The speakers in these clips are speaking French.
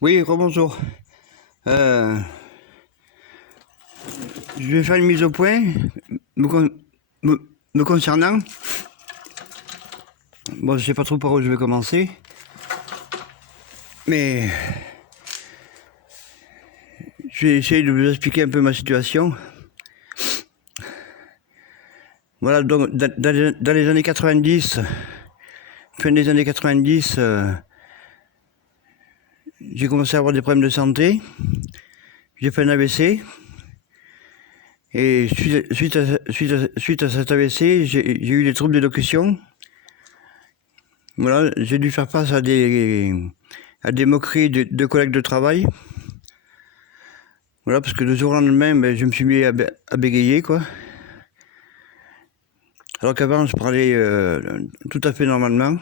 Oui, rebonjour. Euh, je vais faire une mise au point me, con- me- me concernant. Bon, je sais pas trop par où je vais commencer, mais je vais essayer de vous expliquer un peu ma situation. Voilà, donc dans les années 90, fin des années 90, j'ai commencé à avoir des problèmes de santé. J'ai fait un AVC. Et suite à cet AVC, j'ai eu des troubles d'élocution. Voilà, j'ai dû faire face à des moqueries de collègues de travail. Voilà, parce que du jour au lendemain, je me suis mis à bégayer, quoi. Alors qu'avant, je parlais tout à fait normalement.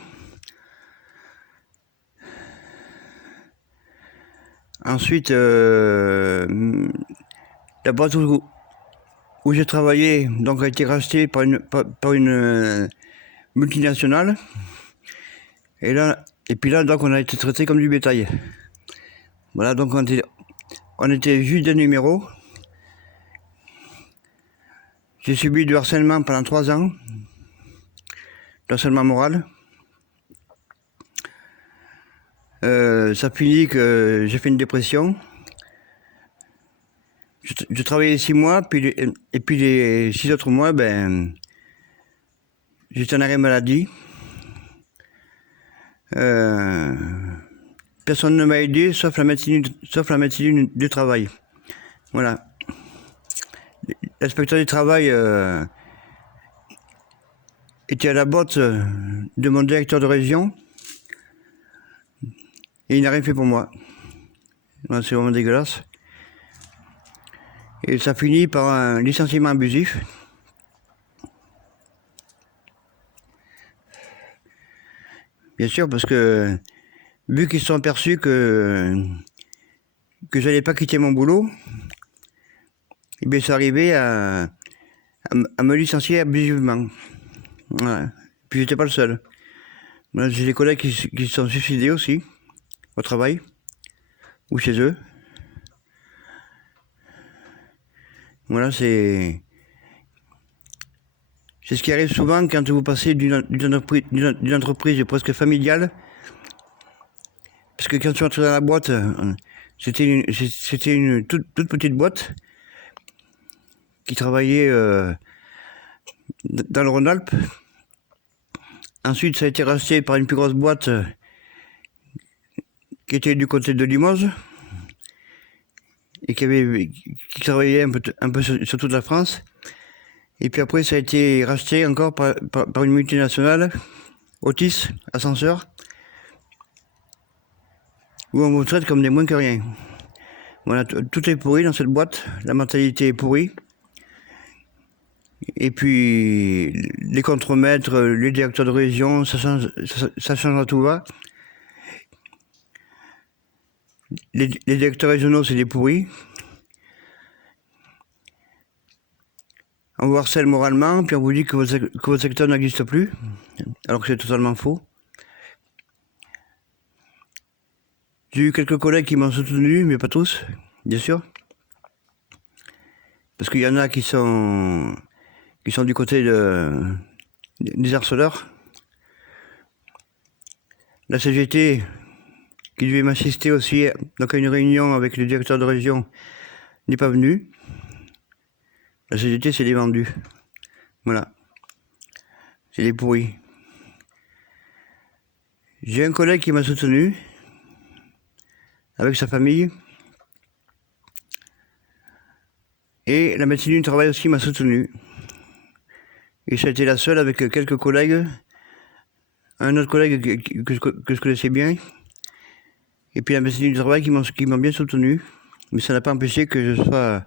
Ensuite, la boîte où j'ai travaillé donc, a été rachetée par une multinationale. Et puis là, donc, on a été traité comme du bétail. Voilà, donc on était juste des numéros. J'ai subi du harcèlement pendant 3 ans, du harcèlement moral. Ça finit que j'ai fait une dépression. Je travaillais 6 mois, et puis les 6 autres mois, j'étais en arrêt maladie. Euh, Personne ne m'a aidé, sauf la médecine du travail. Voilà. L'inspecteur du travail était à la botte de mon directeur de région, et il n'a rien fait pour moi. Voilà, c'est vraiment dégueulasse. Et ça finit par un licenciement abusif. Bien sûr, parce que vu qu'ils se sont aperçus que j'allais pas quitter mon boulot, et bien c'est arrivé à me licencier abusivement. Voilà. Puis j'étais pas le seul. Voilà, j'ai des collègues qui se sont suicidés aussi, au travail, ou chez eux. Voilà, c'est ce qui arrive souvent quand vous passez d'une entreprise presque familiale. Parce que quand tu entres dans la boîte, c'était une toute petite boîte qui travaillait dans le Rhône-Alpes. Ensuite, ça a été racheté par une plus grosse boîte qui était du côté de Limoges et qui travaillait un peu sur toute la France. Et puis après, ça a été racheté encore par une multinationale, Otis, Ascenseur, où on vous traite comme des moins que rien. Voilà, tout est pourri dans cette boîte, la mentalité est pourrie. Et puis, les contremaîtres, les directeurs de région, ça change à tout va. Les directeurs régionaux, c'est des pourris. On vous harcèle moralement, puis on vous dit que votre secteur n'existe plus, alors que c'est totalement faux. J'ai eu quelques collègues qui m'ont soutenu, mais pas tous, bien sûr. Parce qu'il y en a qui sont du côté des harceleurs. La CGT, qui devait m'assister aussi donc à une réunion avec le directeur de région, n'est pas venue. La CGT, c'est des vendus. Voilà. C'est des pourris. J'ai un collègue qui m'a soutenu, avec sa famille. Et la médecine du travail aussi m'a soutenu. Et ça a été la seule avec quelques collègues. Un autre collègue que je connaissais bien. Et puis la médecine du travail qui m'ont bien soutenu. Mais ça n'a pas empêché que je sois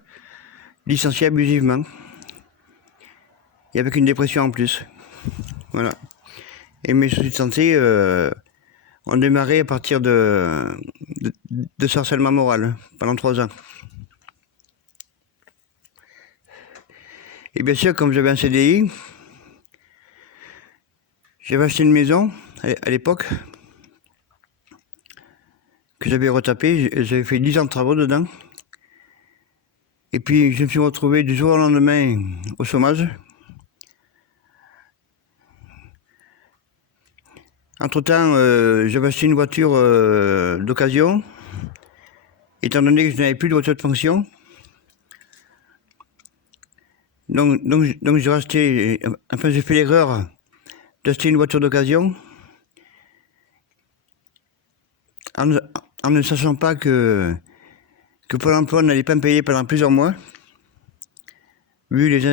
licencié abusivement. Et avec une dépression en plus. Voilà. Et mes soucis de santé ont démarré à partir de ce harcèlement moral pendant 3 ans. Et bien sûr, comme j'avais un CDI, j'avais acheté une maison à l'époque que j'avais retapé. J'avais fait 10 ans de travaux dedans. Et puis je me suis retrouvé du jour au lendemain au chômage. Entre-temps, j'avais acheté une voiture d'occasion, étant donné que je n'avais plus de voiture de fonction. Donc j'ai racheté, enfin j'ai fait l'erreur d'acheter une voiture d'occasion en ne sachant pas que Pôle emploi n'allait pas me payer pendant plusieurs mois, vu les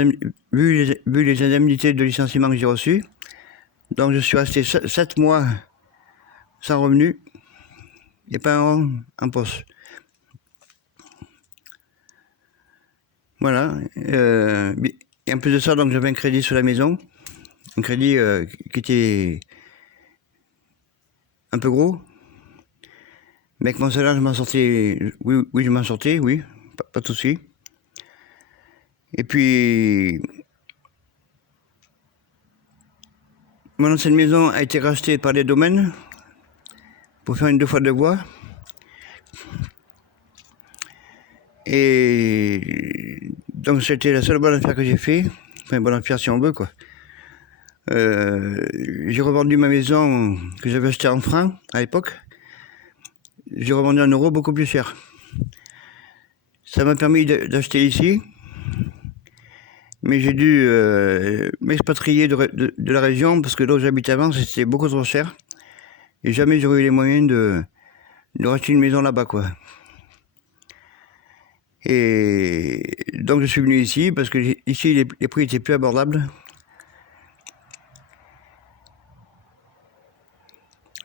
indemnités de licenciement que j'ai reçues. Donc je suis resté 7 mois sans revenu, il n'y a pas un rond en poste. Voilà. Et en plus de ça, donc j'avais un crédit sur la maison, un crédit qui était un peu gros. Mais avec mon salaire, je m'en sortais. Oui, je m'en sortais, oui, pas de souci. Et puis, mon ancienne maison a été rachetée par les domaines pour faire une 2 fois 2 voies. Et donc c'était la seule bonne affaire que j'ai fait. Enfin, bonne affaire si on veut, quoi. J'ai revendu ma maison que j'avais achetée en francs à l'époque. J'ai revendu en euros beaucoup plus cher. Ça m'a permis d'acheter ici. Mais j'ai dû m'expatrier de la région parce que là où j'habitais avant, c'était beaucoup trop cher. Et jamais j'aurais eu les moyens de racheter une maison là-bas, quoi. Et donc je suis venu ici parce que ici les prix étaient plus abordables.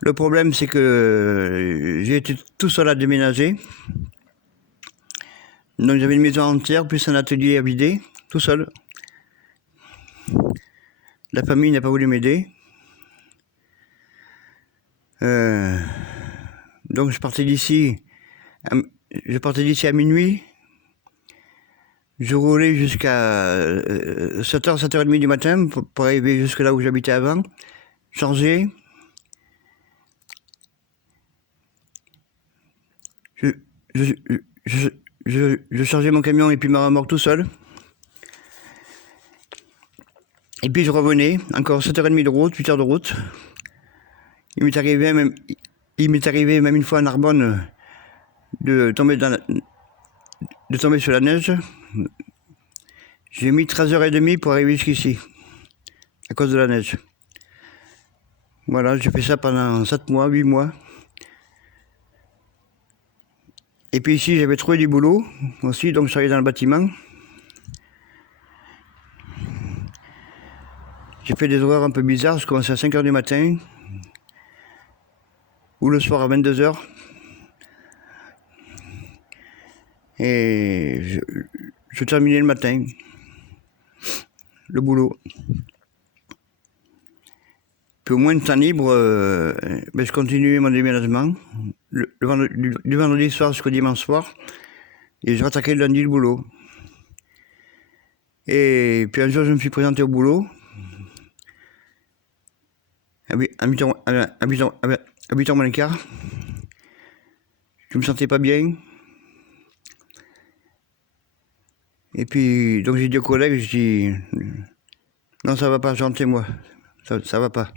Le problème c'est que j'ai été tout seul à déménager. Donc j'avais une maison entière plus un atelier à vider, tout seul. La famille n'a pas voulu m'aider. Donc je partais d'ici à minuit. Je roulais jusqu'à 7h, 7h30 du matin pour arriver jusque là où j'habitais avant. Changer. Je chargeais mon camion et puis ma remorque tout seul. Et puis je revenais, encore 7h30 de route, 8h de route. Il m'est arrivé même une fois à Narbonne de tomber sur la neige. J'ai mis 13h30 pour arriver jusqu'ici, à cause de la neige. Voilà, j'ai fait ça pendant 7 mois, 8 mois. Et puis ici, j'avais trouvé du boulot aussi, donc je travaillais dans le bâtiment. J'ai fait des horaires un peu bizarres, je commençais à 5h du matin, ou le soir à 22h. Et je terminais le matin, le boulot. Puis au moins de temps libre, je continuais mon déménagement, du vendredi soir jusqu'au dimanche soir, et je rattaquais le lundi le boulot. Et puis un jour, je me suis présenté au boulot, à 8h moins le quart. Je me sentais pas bien. Et puis, donc j'ai dit aux collègues, je dis, non, ça va pas, chantez-moi, ça va pas.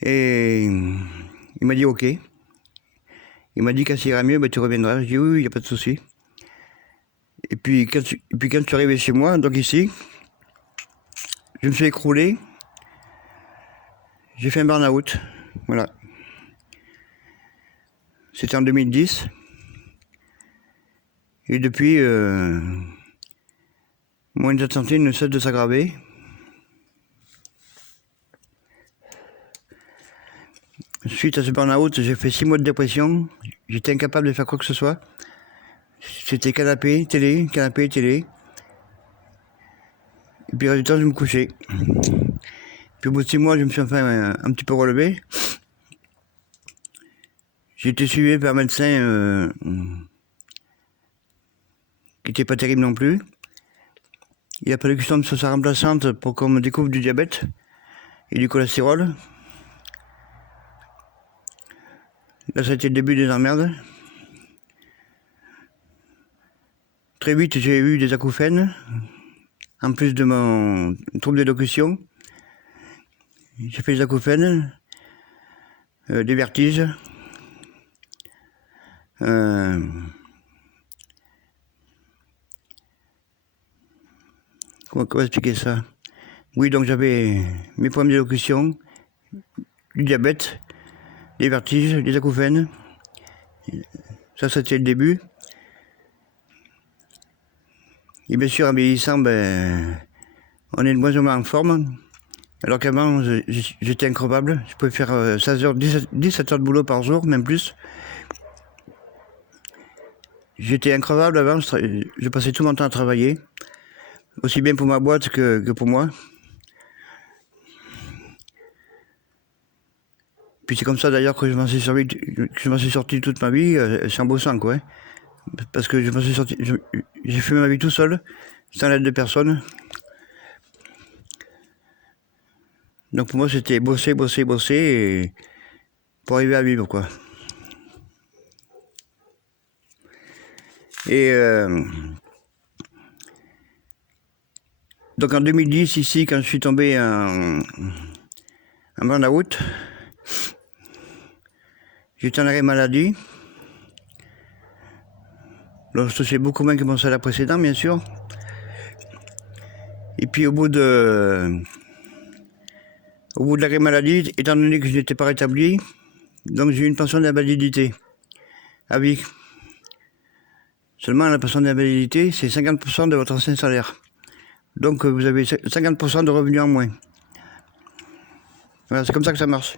Et il m'a dit, ok. Il m'a dit quand ça ira mieux, tu reviendras. Je dis, oui, il n'y a pas de souci. Et puis, quand je suis arrivé chez moi, donc ici, je me suis écroulé. J'ai fait un burn-out. Voilà. C'était en 2010. Et depuis, mon état de santé ne cesse de s'aggraver. Suite à ce burn-out, j'ai fait 6 mois de dépression. J'étais incapable de faire quoi que ce soit. C'était canapé, télé, canapé, télé. Et puis, résultat, je me couchais. Puis au bout de 6 mois, je me suis enfin un petit peu relevé. J'ai été suivi par un médecin qui n'était pas terrible non plus. Il a fallu que je tombe sur sa remplaçante pour qu'on me découvre du diabète et du cholestérol. Là, ça a été le début des emmerdes. Très vite, j'ai eu des acouphènes, en plus de mon trouble d'élocution. J'ai fait des acouphènes, des vertiges. Comment expliquer ça? Oui, donc j'avais mes problèmes d'élocution, du diabète, des vertiges, des acouphènes. Ça, c'était le début. Et bien sûr, en vieillissant, on est de moins en moins en forme. Alors qu'avant, j'étais increvable. Je pouvais faire 16 heures, 17 heures de boulot par jour, même plus. J'étais increvable avant, je passais tout mon temps à travailler. Aussi bien pour ma boîte que pour moi. Puis c'est comme ça d'ailleurs que je m'en suis sorti toute ma vie, sans bossant quoi. Parce que je m'en suis sorti, j'ai fait ma vie tout seul, sans l'aide de personne. Donc pour moi c'était bosser, bosser, bosser et pour arriver à vivre quoi. Et donc en 2010 ici quand je suis tombé en burn-out, j'étais en arrêt maladie. Donc je touchais beaucoup moins que mon salaire précédent bien sûr. Et puis au bout de l'arrêt maladie, étant donné que je n'étais pas rétabli, donc j'ai eu une pension d'invalidité à vie. Seulement la pension d'invalidité, c'est 50% de votre ancien salaire. Donc vous avez 50% de revenus en moins. Voilà, c'est comme ça que ça marche.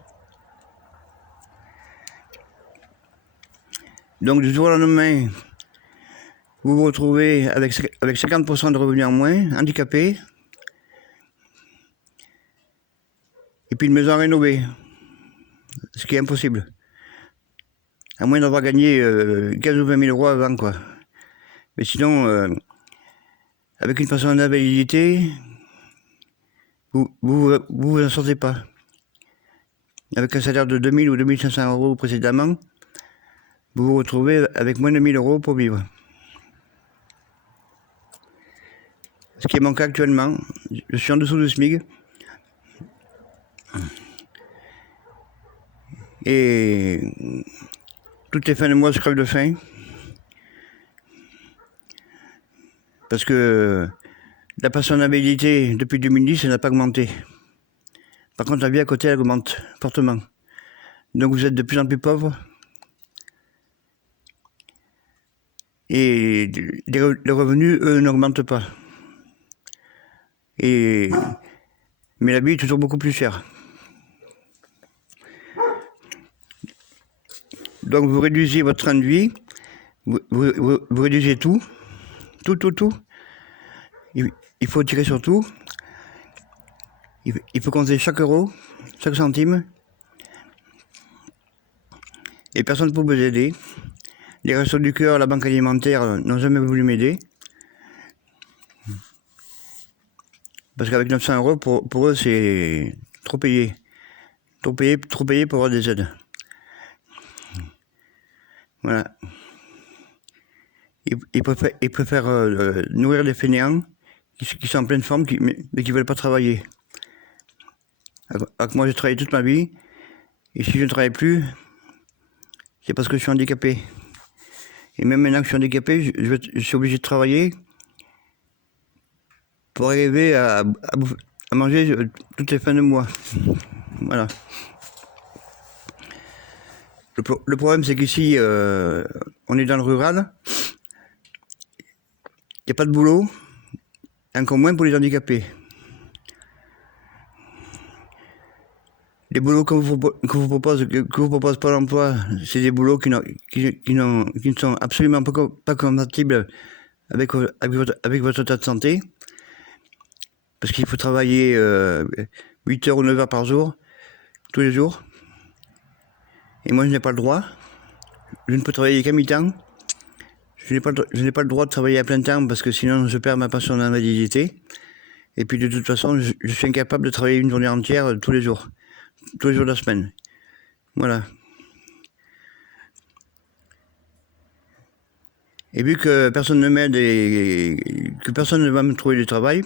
Donc du jour au lendemain, vous vous retrouvez avec 50% de revenus en moins, handicapé, et puis une maison rénovée, ce qui est impossible. À moins d'avoir gagné 15 ou 20 000 euros avant, quoi. Mais sinon, avec une pension d'invalidité, vous en sortez pas. Avec un salaire de 2000 ou 2500 euros précédemment, vous vous retrouvez avec moins de 1000 euros pour vivre. Ce qui est mon cas actuellement, je suis en dessous du SMIC. Et toutes les fins de mois, je crève de faim. Parce que la pensionnabilité depuis 2010, elle n'a pas augmenté. Par contre, la vie à côté, elle augmente fortement. Donc vous êtes de plus en plus pauvre. Et les revenus, eux, n'augmentent pas. Mais la vie est toujours beaucoup plus chère. Donc vous réduisez votre train de vie, vous réduisez tout. Il faut tirer sur tout. Il faut compter chaque euro, chaque centime. Et personne ne peut vous aider. Les Restos du Cœur, la Banque Alimentaire n'ont jamais voulu m'aider. Parce qu'avec 900 euros, pour eux, c'est trop payé. Trop payé pour avoir des aides. Voilà. Ils préfèrent nourrir des fainéants qui sont en pleine forme, mais qui ne veulent pas travailler. Alors que moi, j'ai travaillé toute ma vie. Et si je ne travaille plus, c'est parce que je suis handicapé. Et même maintenant que je suis handicapé, je suis obligé de travailler pour arriver à manger toutes les fins de mois. Voilà. Le problème, c'est qu'ici, on est dans le rural. Il n'y a pas de boulot, encore moins pour les handicapés. Les boulots que vous propose Pôle emploi, c'est des boulots qui ne sont absolument pas compatibles avec votre état de santé. Parce qu'il faut travailler 8 heures ou 9 heures par jour, tous les jours. Et moi, je n'ai pas le droit. Je ne peux travailler qu'à mi-temps. Je n'ai pas le droit de travailler à plein temps parce que sinon, je perds ma pension d'invalidité. Et puis, de toute façon, je suis incapable de travailler une journée entière tous les jours de la semaine. Voilà. Et vu que personne ne m'aide et que personne ne va me trouver du travail,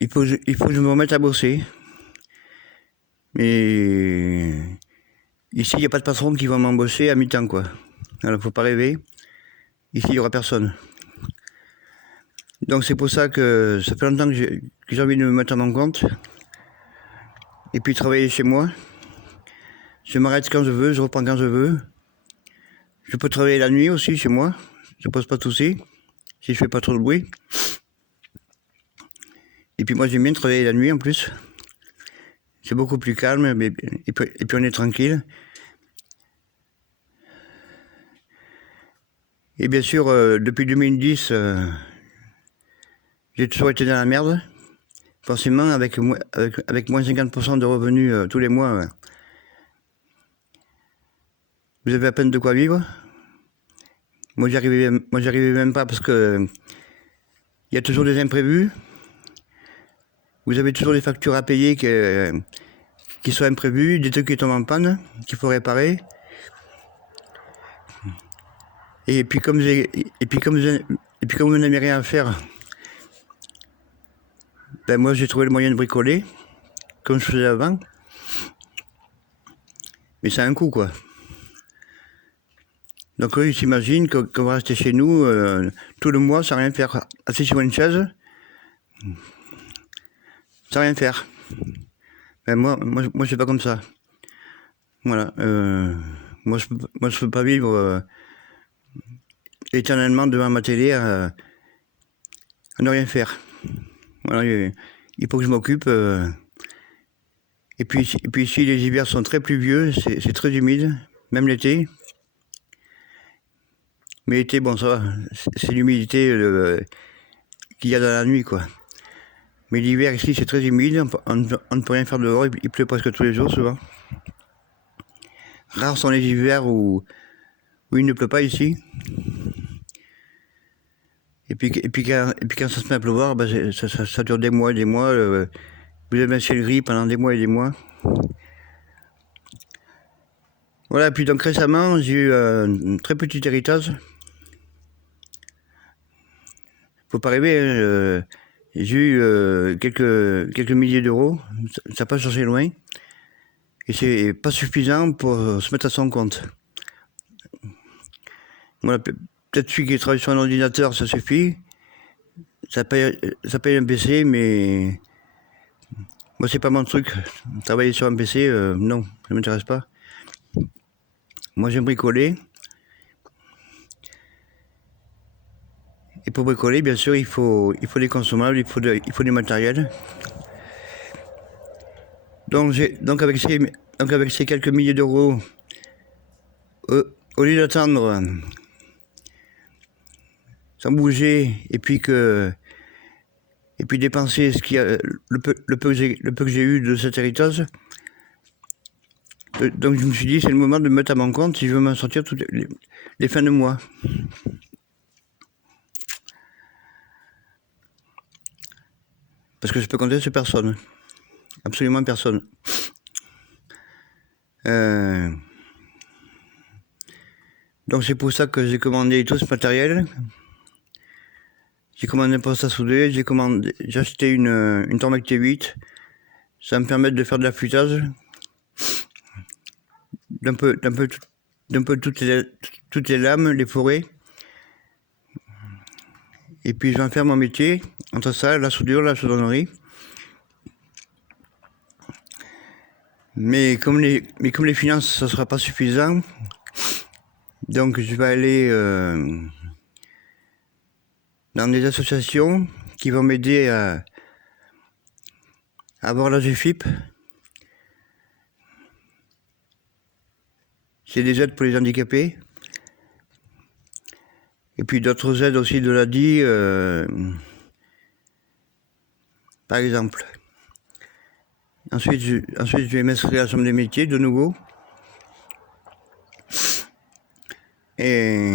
il faut que je me remette à bosser. Mais ici, il n'y a pas de patron qui va m'embaucher à mi-temps, quoi. Alors, faut pas rêver. Ici, il n'y aura personne. Donc, c'est pour ça que ça fait longtemps que j'ai envie de me mettre à mon compte. Et puis, travailler chez moi. Je m'arrête quand je veux, je reprends quand je veux. Je peux travailler la nuit aussi chez moi. Ça pose pas de soucis. Si je fais pas trop de bruit. Et puis, moi, j'aime bien travailler la nuit en plus. C'est beaucoup plus calme, et puis on est tranquille. Et bien sûr, depuis 2010, j'ai toujours été dans la merde. Forcément, avec moins 50% de revenus tous les mois, vous avez à peine de quoi vivre. Moi, j'y arrivais même pas parce que il y a toujours des imprévus. Vous avez toujours des factures à payer qui sont imprévues, des trucs qui tombent en panne, qu'il faut réparer. Et puis comme vous n'avez rien à faire, ben moi j'ai trouvé le moyen de bricoler, comme je faisais avant. Mais c'est un coup, quoi. Donc eux, ils s'imaginent qu'on va rester chez nous tout le mois sans rien faire, assis sur une chaise, sans rien faire. Ben moi c'est pas comme ça. Voilà. Moi je peux pas vivre éternellement devant ma télé à ne rien faire. Voilà, il faut que je m'occupe. Et puis ici, les hivers sont très pluvieux, c'est très humide, même l'été. Mais l'été, bon, ça va, c'est l'humidité qu'il y a dans la nuit, quoi. Mais l'hiver ici, c'est très humide, on ne peut rien faire dehors, il pleut presque tous les jours, souvent. Rares sont les hivers où il ne pleut pas ici. Et puis quand ça se met à pleuvoir, ben ça dure des mois et des mois. Vous avez un ciel gris pendant des mois et des mois. Voilà, puis donc récemment, j'ai eu un très petit héritage. Faut pas rêver, hein, j'ai eu quelques milliers d'euros, ça n'a pas changé loin. Et c'est pas suffisant pour se mettre à son compte. Voilà, peut-être celui qui travaille sur un ordinateur, ça suffit. Ça paye un PC, mais moi c'est pas mon truc. Travailler sur un PC, non, ça m'intéresse pas. Moi j'aime bricoler. Et pour bricoler, bien sûr, il faut des consommables, il faut du matériel. Donc avec ces quelques milliers d'euros, au lieu d'attendre sans bouger et puis dépenser le peu que j'ai eu de cet héritage, donc je me suis dit c'est le moment de me mettre à mon compte si je veux m'en sortir toutes les fins de mois. Parce que je peux compter sur personne. Absolument personne. Donc c'est pour ça que j'ai commandé tout ce matériel. J'ai commandé un poste à souder, j'ai acheté une Tormek T8. Ça va me permet de faire de l'affûtage. D'un peu toutes les lames, les forêts. Et puis je vais en faire mon métier, entre ça, la soudure, la chaudronnerie. Mais comme les finances, ça sera pas suffisant, donc je vais aller dans des associations qui vont m'aider à avoir l'âge FIP. C'est des aides pour les handicapés. Et puis d'autres aides aussi de l'ADI, par exemple. Ensuite, je vais m'inscrire à la Chambre des métiers de nouveau. Et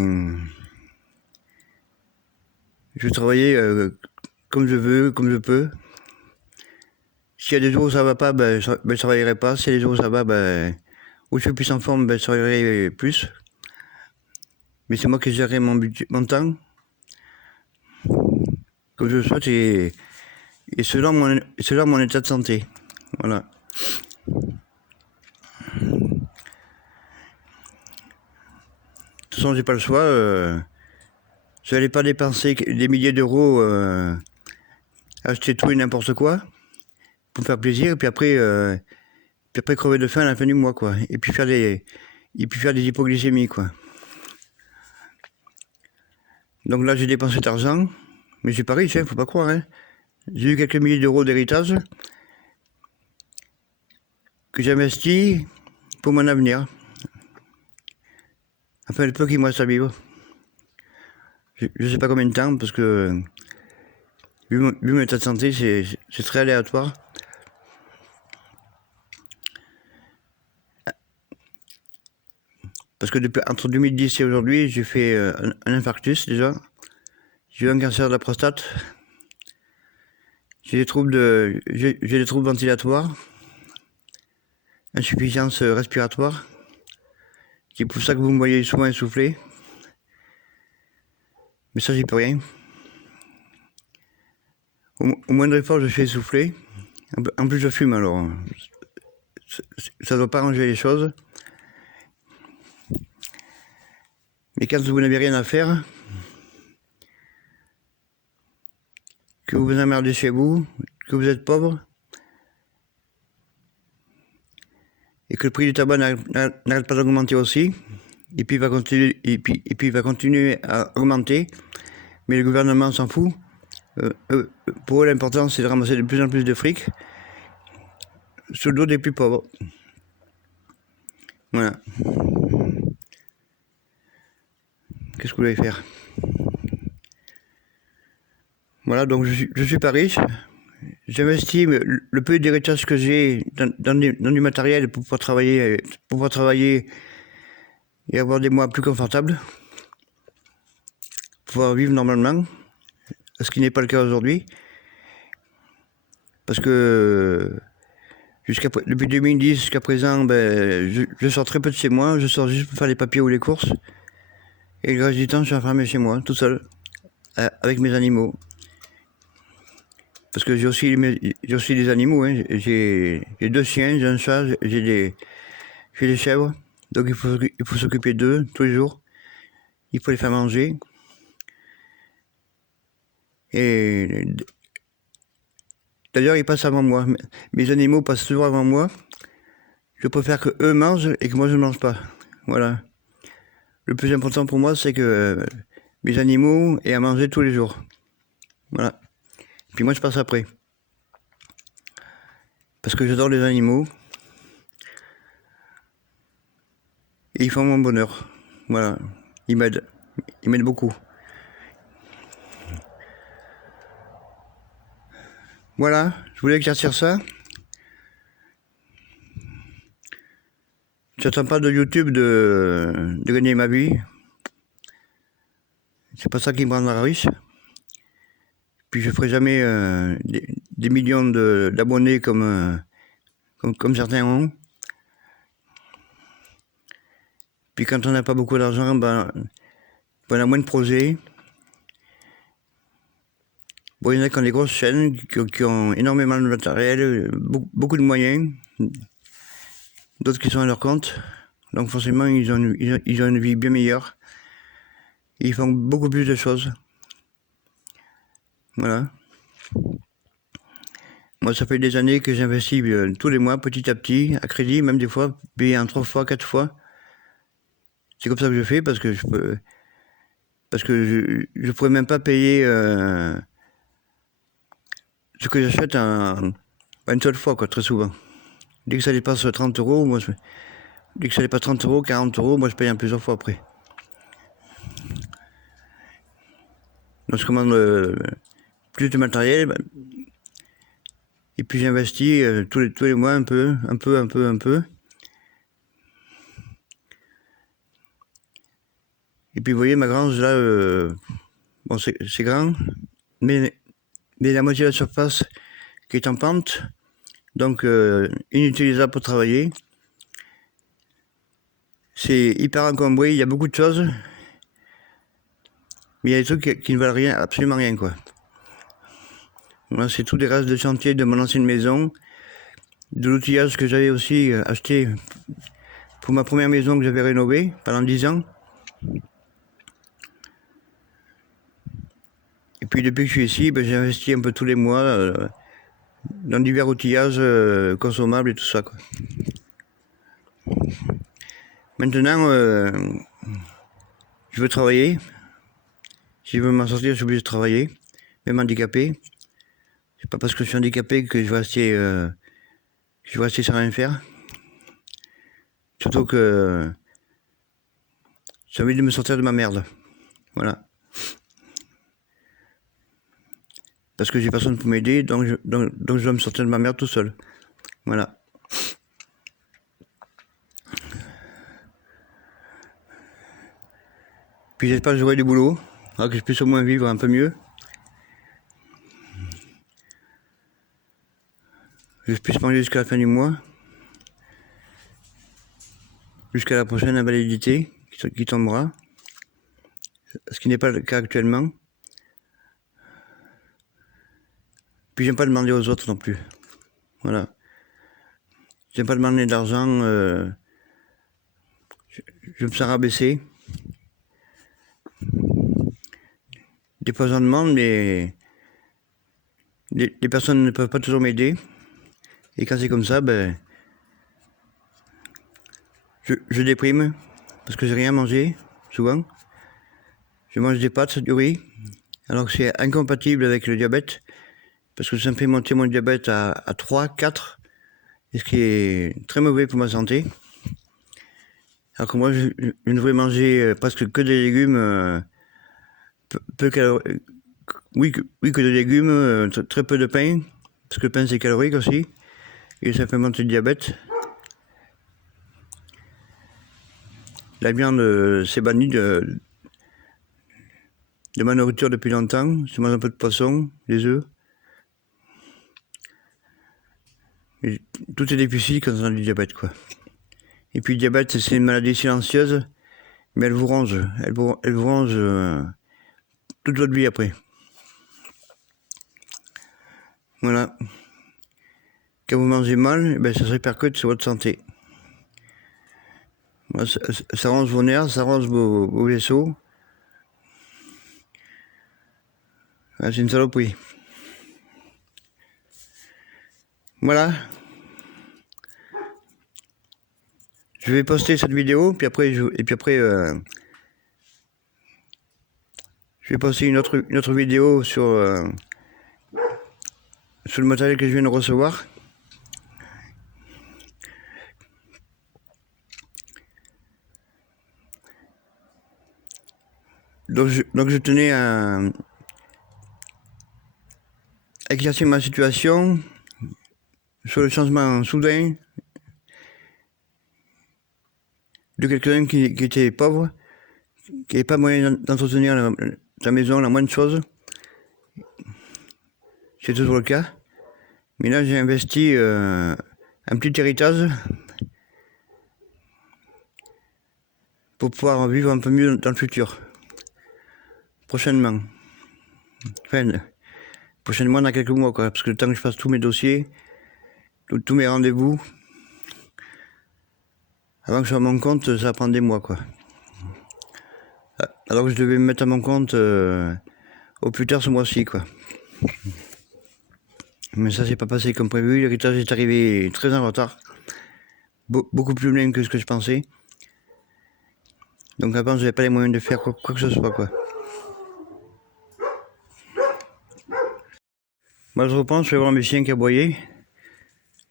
je vais travailler comme je veux, comme je peux. S'il y a des jours où ça va pas, je travaillerai pas. S'il y a des jours où ça va, où je suis plus en forme, je travaillerai plus. Mais c'est moi qui gérerai mon budget, mon temps, comme je le souhaite, et selon mon état de santé. Voilà. De toute façon, j'ai pas le choix. Je n'allais pas dépenser des milliers d'euros, acheter tout et n'importe quoi, pour me faire plaisir, et puis après crever de faim à la fin du mois, quoi. Et puis faire des hypoglycémies, quoi. Donc là, j'ai dépensé cet argent, mais je suis pas riche, hein, faut pas croire, hein. J'ai eu quelques milliers d'euros d'héritage que j'investis pour mon avenir. Enfin, le peu qu'il me reste à vivre. Je ne sais pas combien de temps, parce que vu mon état de santé, c'est très aléatoire. Parce que entre 2010 et aujourd'hui, j'ai fait un infarctus déjà. J'ai eu un cancer de la prostate. J'ai des troubles ventilatoires, insuffisance respiratoire. C'est pour ça que vous me voyez souvent essoufflé. Mais ça, j'y peux rien. Au moindre effort, je suis essoufflé. En plus, je fume, alors ça ne doit pas ranger les choses. Mais quand vous n'avez rien à faire, que vous vous emmerdez chez vous, que vous êtes pauvre, et que le prix du tabac n'arrête pas d'augmenter aussi, et puis il va continuer à augmenter, mais le gouvernement s'en fout. Pour eux, l'important, c'est de ramasser de plus en plus de fric sur le dos des plus pauvres. Voilà. Qu'est-ce que vous voulez faire? Voilà, donc je suis pas riche. J'investis le peu d'héritage que j'ai dans du matériel pour pouvoir travailler et avoir des mois plus confortables, pouvoir vivre normalement, ce qui n'est pas le cas aujourd'hui. Parce que depuis 2010 jusqu'à présent, je sors très peu de chez moi, je sors juste pour faire les papiers ou les courses. Et le reste du temps, je suis enfermé chez moi, tout seul, avec mes animaux. Parce que j'ai aussi des animaux, hein. J'ai 2 chiens, j'ai un chat, j'ai des chèvres. Donc il faut s'occuper d'eux tous les jours. Il faut les faire manger. Et d'ailleurs, ils passent avant moi. Mes animaux passent toujours avant moi. Je préfère que eux mangent et que moi je ne mange pas. Voilà. Le plus important pour moi, c'est que mes animaux aient à manger tous les jours. Voilà. Puis moi, je passe après. Parce que j'adore les animaux. Et ils font mon bonheur. Voilà. Ils m'aident. Ils m'aident beaucoup. Voilà. Je voulais éclaircir ça. J'attends pas de YouTube de gagner ma vie. C'est pas ça qui me rendra riche. Puis je ferai jamais des millions d'abonnés comme certains ont. Puis quand on n'a pas beaucoup d'argent, on a moins de projets. Bon, il y en a qui ont des grosses chaînes, qui ont énormément de matériel, beaucoup de moyens. D'autres qui sont à leur compte. Donc forcément, ils ont une vie bien meilleure. Et ils font beaucoup plus de choses. Voilà. Moi, ça fait des années que j'investis tous les mois, petit à petit, à crédit, même des fois, payé en 3 fois, 4 fois. C'est comme ça que je fais parce que je pourrais même pas payer ce que j'achète une seule fois, quoi, très souvent. Dès que ça dépasse 30 euros, dès que ça dépasse 30 euros, 40 euros, moi je paye en plusieurs fois après. Donc je commande plus de matériel, et puis j'investis tous les mois un peu. Et puis vous voyez, ma grange là, bon c'est grand, mais la moitié de la surface qui est en pente, donc inutilisable pour travailler. C'est hyper encombré, il y a beaucoup de choses. Mais il y a des trucs qui ne valent rien, absolument rien, quoi. Moi, c'est tout des restes de chantier de mon ancienne maison, de l'outillage que j'avais aussi acheté pour ma première maison que j'avais rénovée pendant 10 ans. Et puis depuis que je suis ici, j'ai investi un peu tous les mois dans divers outillages consommables et tout ça, quoi. Maintenant, je veux travailler. Si je veux m'en sortir, je suis obligé de travailler, même handicapé. C'est pas parce que je suis handicapé que je vais rester sans rien faire. Surtout que j'ai envie de me sortir de ma merde. Voilà. Parce que j'ai personne pour m'aider, donc je dois me sortir de ma merde tout seul. Voilà. Puis j'espère que j'aurai du boulot, que je puisse au moins vivre un peu mieux. Que je puisse manger jusqu'à la fin du mois. Jusqu'à la prochaine invalidité qui tombera. Ce qui n'est pas le cas actuellement. Puis j'aime pas demander aux autres non plus. Voilà. J'aime pas demander de l'argent. Je me sens rabaissé. Des fois j'en demande, mais les personnes ne peuvent pas toujours m'aider. Et quand c'est comme ça, je déprime. Parce que j'ai rien mangé, souvent. Je mange des pâtes, du riz. Alors que c'est incompatible avec le diabète. Parce que ça me fait monter mon diabète à 3, 4. Et ce qui est très mauvais pour ma santé. Alors que moi, je ne devrais manger presque que des légumes, oui, que des légumes, très peu de pain, parce que le pain c'est calorique aussi, et ça fait monter le diabète. La viande, c'est banni de ma nourriture depuis longtemps. Je mange un peu de poisson, des œufs. Et tout est difficile quand on a du diabète, quoi. Et puis le diabète, c'est une maladie silencieuse, mais elle vous ronge. Elle vous ronge toute votre vie après. Voilà. Quand vous mangez mal, ça se répercute sur votre santé. Ça ronge vos nerfs, ça ronge vos vaisseaux. C'est une saloperie. Voilà. Je vais poster cette vidéo, puis après, je vais poster une autre vidéo sur le matériel que je viens de recevoir. Donc je tenais à éclaircir ma situation sur le changement soudain de quelqu'un qui était pauvre, qui n'avait pas moyen d'entretenir la maison, la moindre chose. C'est toujours le cas. Mais là, j'ai investi un petit héritage pour pouvoir vivre un peu mieux dans le futur. Prochainement. Enfin, prochainement dans quelques mois, quoi. Parce que le temps que je fasse tous mes dossiers, tous mes rendez-vous, avant que je sois à mon compte, ça prend des mois, quoi. Alors que je devais me mettre à mon compte au plus tard ce mois-ci, quoi. Mais ça s'est pas passé comme prévu. L'héritage est arrivé très en retard. Beaucoup plus loin que ce que je pensais. Donc avant, je n'avais pas les moyens de faire quoi que ce soit, quoi. Moi, je repense, je vais voir mes chiens qui aboyaient.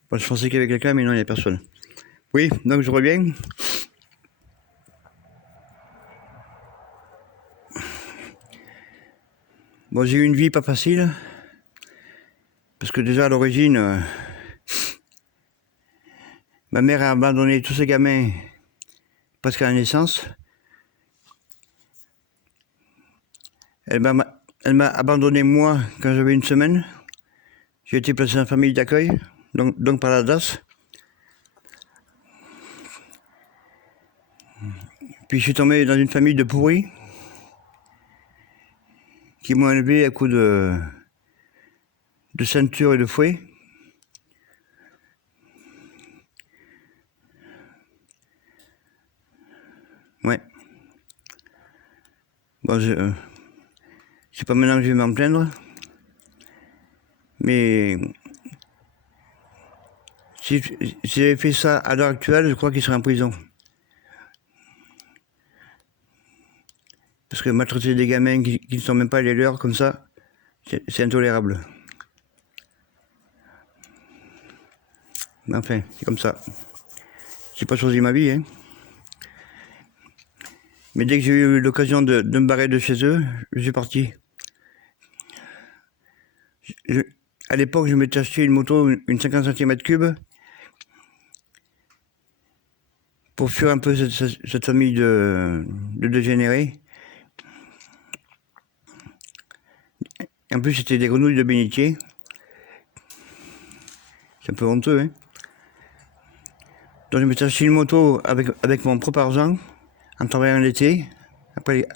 Bon, je pensais qu'il y avait quelqu'un, mais non, il n'y a personne. Oui, donc je reviens. Bon, j'ai eu une vie pas facile. Parce que déjà, à l'origine, ma mère a abandonné tous ses gamins presque à la naissance. Elle m'a abandonné moi quand j'avais une semaine. J'ai été placé en famille d'accueil, donc par la DAS. Puis je suis tombé dans une famille de pourris. qui m'ont élevé à coups de ceinture et de fouet. Ouais. Bon, c'est pas maintenant que je vais m'en plaindre, mais si j'avais fait ça à l'heure actuelle, je crois qu'il serait en prison. Parce que maltraiter des gamins qui ne sont même pas les leurs comme ça, c'est intolérable. Mais enfin, c'est comme ça. J'ai pas choisi ma vie, hein. Mais dès que j'ai eu l'occasion de me barrer de chez eux, je suis parti. À l'époque, je m'étais acheté une moto, une 50 cm3, pour fuir un peu cette famille de dégénérés. En plus, c'était des grenouilles de bénitier. C'est un peu honteux, hein. Donc je m'étais acheté une moto avec mon propre argent, en travaillant l'été, après,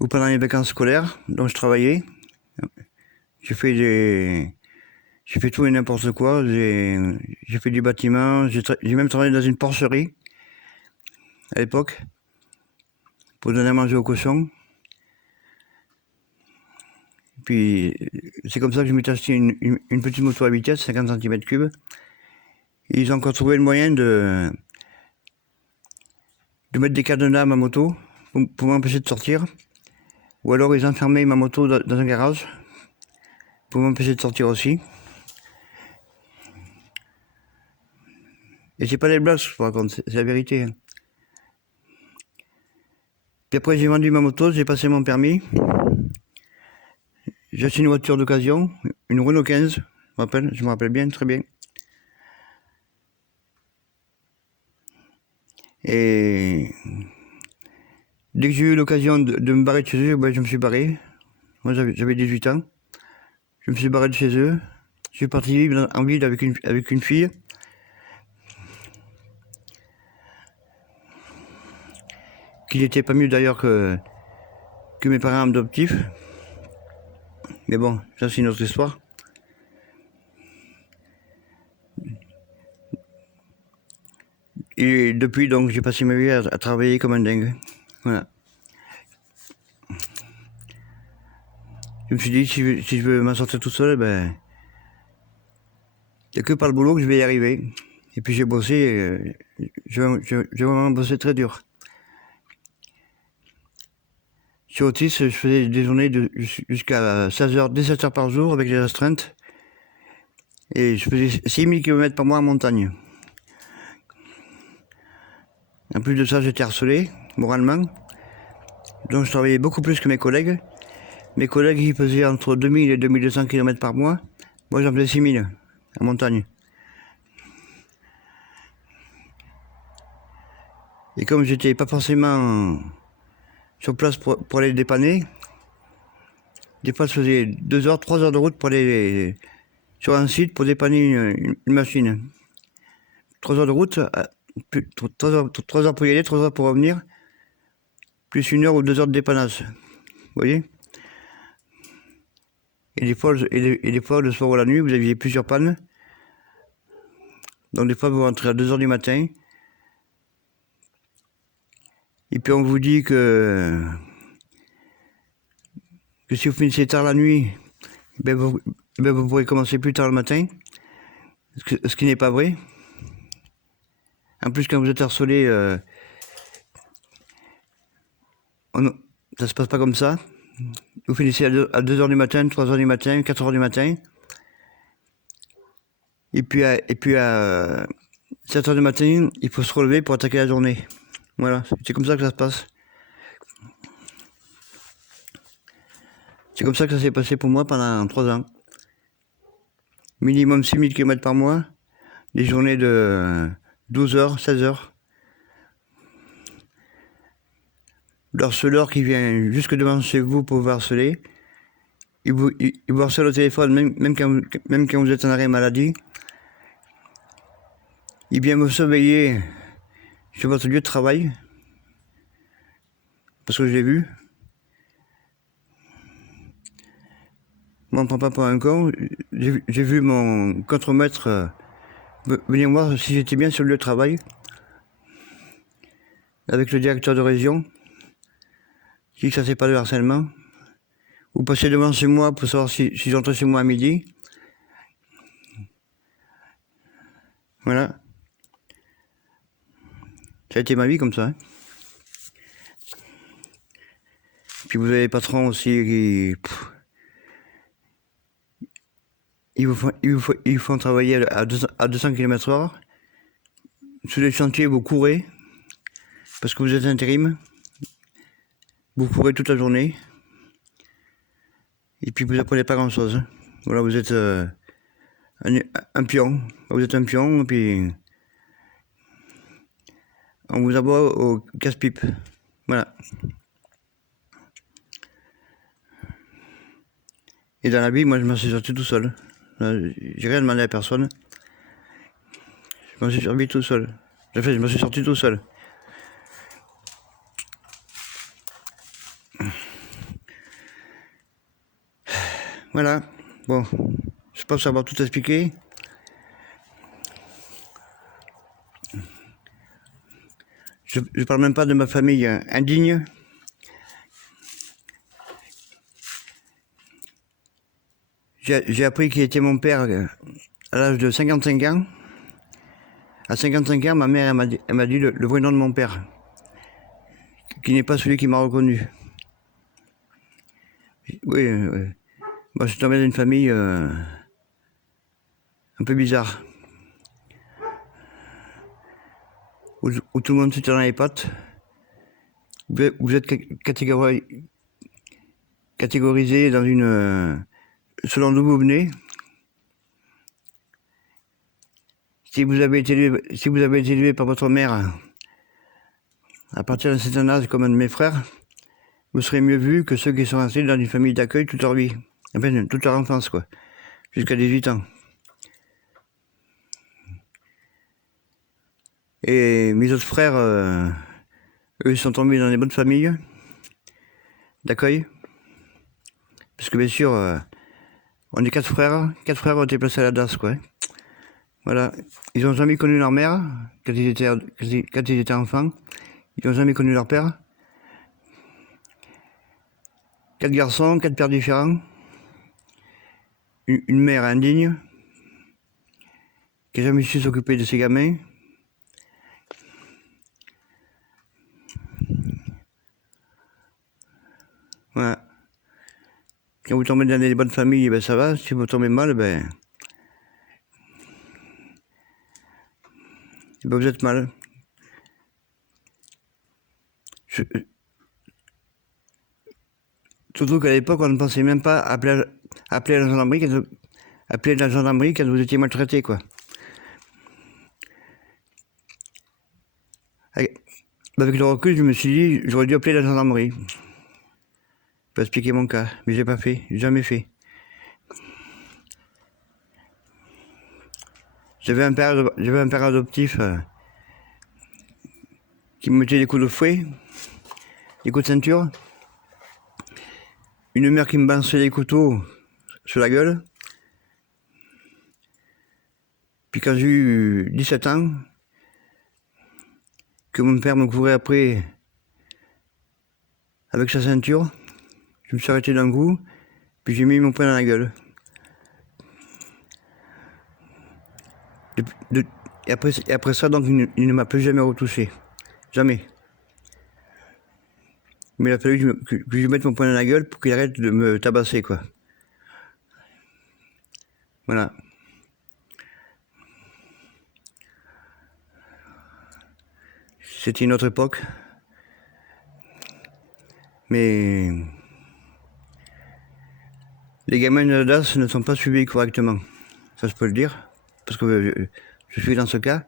ou pendant les vacances scolaires, donc je travaillais. J'ai fait tout et n'importe quoi. J'ai fait du bâtiment, j'ai même travaillé dans une porcherie, à l'époque, pour donner à manger aux cochons. Puis c'est comme ça que je m'étais acheté une petite moto à vitesse, 50 cm3. Et ils ont encore trouvé le moyen de mettre des cadenas à ma moto pour m'empêcher de sortir. Ou alors ils enfermaient ma moto dans un garage pour m'empêcher de sortir aussi. Et c'est pas des blagues, je vous raconte, c'est la vérité, hein. Puis après j'ai vendu ma moto, j'ai passé mon permis. J'ai acheté une voiture d'occasion, une Renault 15, je me rappelle bien, très bien. Et dès que j'ai eu l'occasion de me barrer de chez eux, ben, je me suis barré. Moi j'avais 18 ans. Je me suis barré de chez eux. Je suis parti vivre en ville avec une fille. Qui n'était pas mieux d'ailleurs que mes parents adoptifs. Mais bon, ça c'est une autre histoire. Et depuis, donc, j'ai passé ma vie à travailler comme un dingue. Voilà. Je me suis dit, si je veux m'en sortir tout seul, ben, il n'y a que par le boulot que je vais y arriver. Et puis j'ai bossé, j'ai vraiment bossé très dur. Chez Otis, je faisais des journées jusqu'à 16 heures, 17 heures par jour avec les astreintes. Et je faisais 6000 km par mois en montagne. En plus de ça, j'étais harcelé, moralement. Donc je travaillais beaucoup plus que mes collègues. Mes collègues, ils faisaient entre 2000 et 2200 km par mois. Moi, j'en faisais 6000 en montagne. Et comme j'étais pas forcément sur place pour aller les dépanner, des fois, je faisais 2 heures, 3 heures de route pour aller sur un site pour dépanner une machine. 3 heures de route, 3 heures pour y aller, 3 heures pour revenir, plus 1 heure ou 2 heures de dépannage. Vous voyez? Et des fois, le soir ou la nuit, vous aviez plusieurs pannes. Donc des fois, vous rentrez à 2 heures du matin. Et puis on vous dit que si vous finissez tard la nuit, vous pourrez commencer plus tard le matin. Ce qui n'est pas vrai. En plus, quand vous êtes harcelé, ça se passe pas comme ça. Vous finissez à 2 heures du matin, 3 heures du matin, 4 heures du matin. Et puis à 7 heures du matin, il faut se relever pour attaquer la journée. Voilà, c'est comme ça que ça se passe. C'est comme ça que ça s'est passé pour moi pendant 3 ans. Minimum 6000 km par mois, des journées de 12 heures, 16 heures. L'harceleur qui vient jusque devant chez vous pour vous harceler, il vous harcèle au téléphone, même quand vous êtes en arrêt maladie. Il vient vous surveiller sur votre lieu de travail, parce que je l'ai vu. Moi, on ne prend pas pour un con. J'ai vu mon contremaître venir voir si j'étais bien sur le lieu de travail, avec le directeur de région, si ça c'est pas de harcèlement. Ou passer devant chez moi pour savoir si j'entrais chez moi à midi. Voilà. Ça a été ma vie comme ça. Hein. Puis vous avez les patrons aussi qui... Ils vous font travailler à 200 km/h. Sur les chantiers, vous courez. Parce que vous êtes intérim. Vous courez toute la journée. Et puis vous apprenez pas grand chose. Hein. Voilà, vous êtes un pion. Vous êtes un pion, et puis on vous aboie au casse-pipe. Voilà. Et dans la vie, moi je m'en suis sorti tout seul. J'ai rien demandé à personne. Je m'en suis servi tout seul. Enfin, je me suis sorti tout seul. Voilà. Bon, je pense avoir tout expliqué. Je parle même pas de ma famille indigne. J'ai appris qui était mon père à l'âge de 55 ans. À 55 ans, ma mère elle m'a dit le vrai nom de mon père, qui n'est pas celui qui m'a reconnu. Oui, moi je suis tombé dans une famille un peu bizarre, où tout le monde se tient dans les pattes. Vous êtes catégorisé dans une... selon d'où vous venez. Si vous avez été élevé par votre mère à partir d'un certain âge comme un de mes frères, vous serez mieux vu que ceux qui sont restés dans une famille d'accueil toute leur vie. Enfin, toute leur enfance, quoi. Jusqu'à 18 ans. Et mes autres frères, eux, ils sont tombés dans des bonnes familles d'accueil. Parce que bien sûr, on est 4 frères. 4 frères ont été placés à la DAS, quoi. Voilà. Ils n'ont jamais connu leur mère quand ils étaient enfants. Ils n'ont jamais connu leur père. 4 garçons, 4 pères différents. Une mère indigne, qui n'a jamais su s'occuper de ses gamins. Voilà. Quand vous tombez dans des bonnes familles, ben ça va. Si vous tombez mal, ben vous êtes mal. Surtout qu'à l'époque, on ne pensait même pas appeler la gendarmerie quand vous étiez maltraité, quoi. Avec le recul, je me suis dit, j'aurais dû appeler la gendarmerie. Pour expliquer mon cas. Mais j'ai pas fait, j'ai jamais fait. J'avais un père adoptif qui me mettait des coups de fouet, des coups de ceinture. Une mère qui me balançait des couteaux sur la gueule. Puis quand j'ai eu 17 ans, que mon père me courait après avec sa ceinture, je me suis arrêté d'un coup, puis j'ai mis mon poing dans la gueule. Et après ça, donc, il ne m'a plus jamais retouché. Jamais. Mais il a fallu que je mette mon poing dans la gueule pour qu'il arrête de me tabasser, quoi. Voilà. C'était une autre époque. Mais les gamins de la DAS ne sont pas suivis correctement. Ça, je peux le dire. Parce que je suis dans ce cas.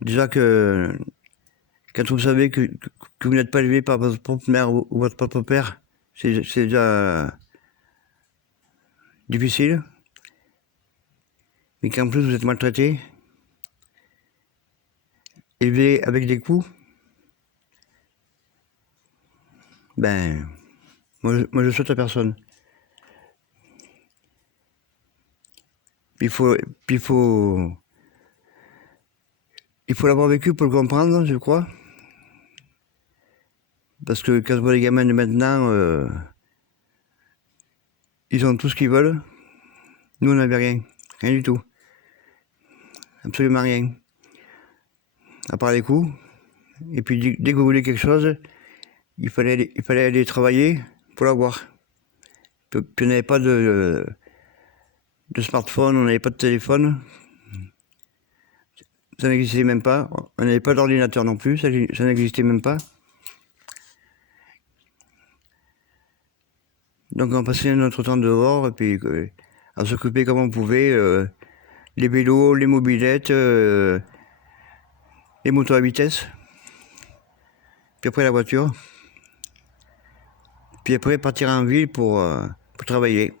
Déjà que quand vous savez que vous n'êtes pas élevé par votre propre mère ou votre propre père, c'est déjà difficile. Mais qu'en plus vous êtes maltraité, élevé avec des coups, ben Moi, je souhaite à personne. Il faut, puis il faut l'avoir vécu pour le comprendre, je crois. Parce que quand je vois les gamins de maintenant, ils ont tout ce qu'ils veulent. Nous, on n'avait rien. Rien du tout. Absolument rien. À part les coups. Et puis, dès que vous voulez quelque chose, il fallait aller travailler pour l'avoir. Puis on n'avait pas de smartphone, on n'avait pas de téléphone. Ça n'existait même pas. On n'avait pas d'ordinateur non plus, ça n'existait même pas. Donc on passait notre temps dehors et puis à s'occuper comme on pouvait. Les vélos, les mobylettes, les motos à vitesse. Puis après la voiture. Puis après partir en ville pour travailler.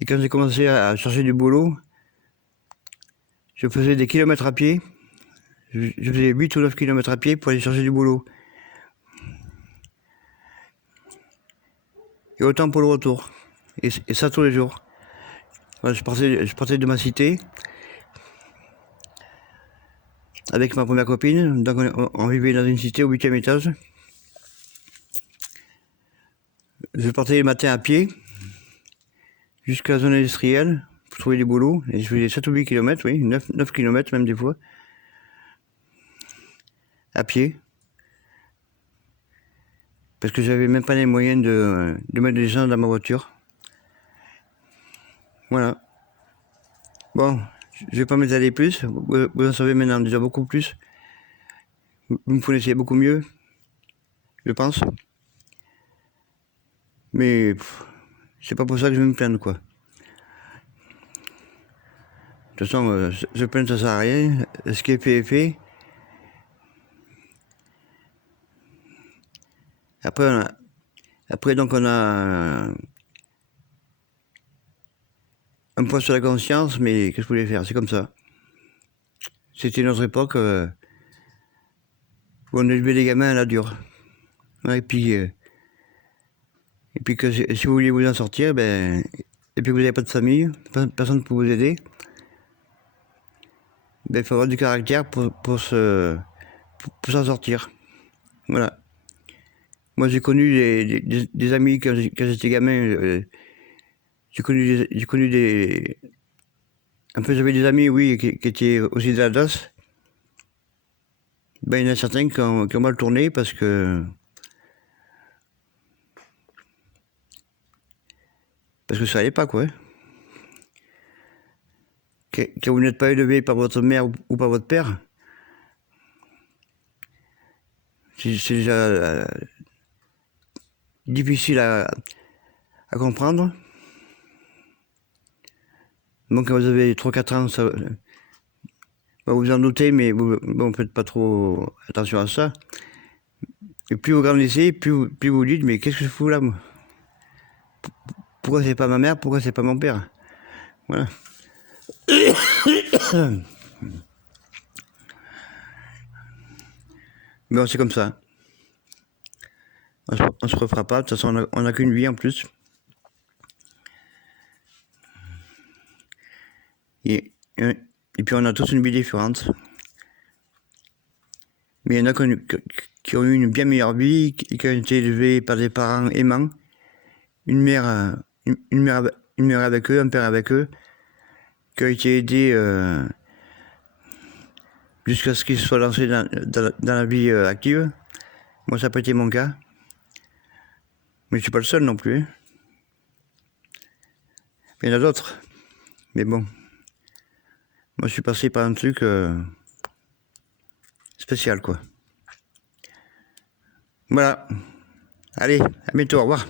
Et quand j'ai commencé à chercher du boulot, je faisais des kilomètres à pied. Je faisais 8 ou 9 kilomètres à pied pour aller chercher du boulot. Et autant pour le retour. Et ça tous les jours. Voilà, je partais de ma cité avec ma première copine. Donc on vivait dans une cité au 8e étage. Je partais le matin à pied jusqu'à la zone industrielle pour trouver du boulot. Et je faisais 7 ou 8 km, oui, 9 km même des fois. À pied. Parce que j'avais même pas les moyens de mettre des gens dans ma voiture. Voilà. Bon, je vais pas m'étaler plus. Vous en savez maintenant déjà beaucoup plus. Vous me connaissez beaucoup mieux, je pense. Mais c'est pas pour ça que je vais me plaindre, quoi. De toute façon, se plaindre, ça sert à rien. Ce qui est fait est fait. Après donc, on a un poids sur la conscience, mais qu'est-ce que vous voulez faire? C'est comme ça. C'était notre époque où on élevait les gamins à la dure. Ouais, et puis que si vous vouliez vous en sortir, et puis que vous n'avez pas de famille, personne pour vous aider, il faut avoir du caractère pour s'en sortir. Voilà. Moi, j'ai connu des amis quand j'étais gamin. J'ai connu des. En fait, j'avais des amis, oui, qui étaient aussi de la DAS. Il y en a certains qui ont mal tourné parce que ça allait pas, quoi. Quand vous n'êtes pas élevé par votre mère ou par votre père, c'est déjà difficile à comprendre. Bon, quand vous avez 3-4 ans, ça, vous vous en doutez, mais bon, faites pas trop attention à ça. Et plus vous grandissez, plus vous dites, mais qu'est-ce que je fous là, moi? Pourquoi c'est pas ma mère? Pourquoi c'est pas mon père? Voilà. Bon, c'est comme ça. On se refera pas. De toute façon, on n'a qu'une vie en plus. Et puis on a tous une vie différente. Mais il y en a qui ont eu une bien meilleure vie, qui ont été élevés par des parents aimants, une mère avec eux, un père avec eux, qui ont été aidés jusqu'à ce qu'ils se soient lancés dans la vie active. Moi, ça n'a pas été mon cas. Mais je suis pas le seul non plus. Hein. Il y en a d'autres. Mais bon. Moi, je suis passé par un truc spécial, quoi. Voilà. Allez, à bientôt, au revoir.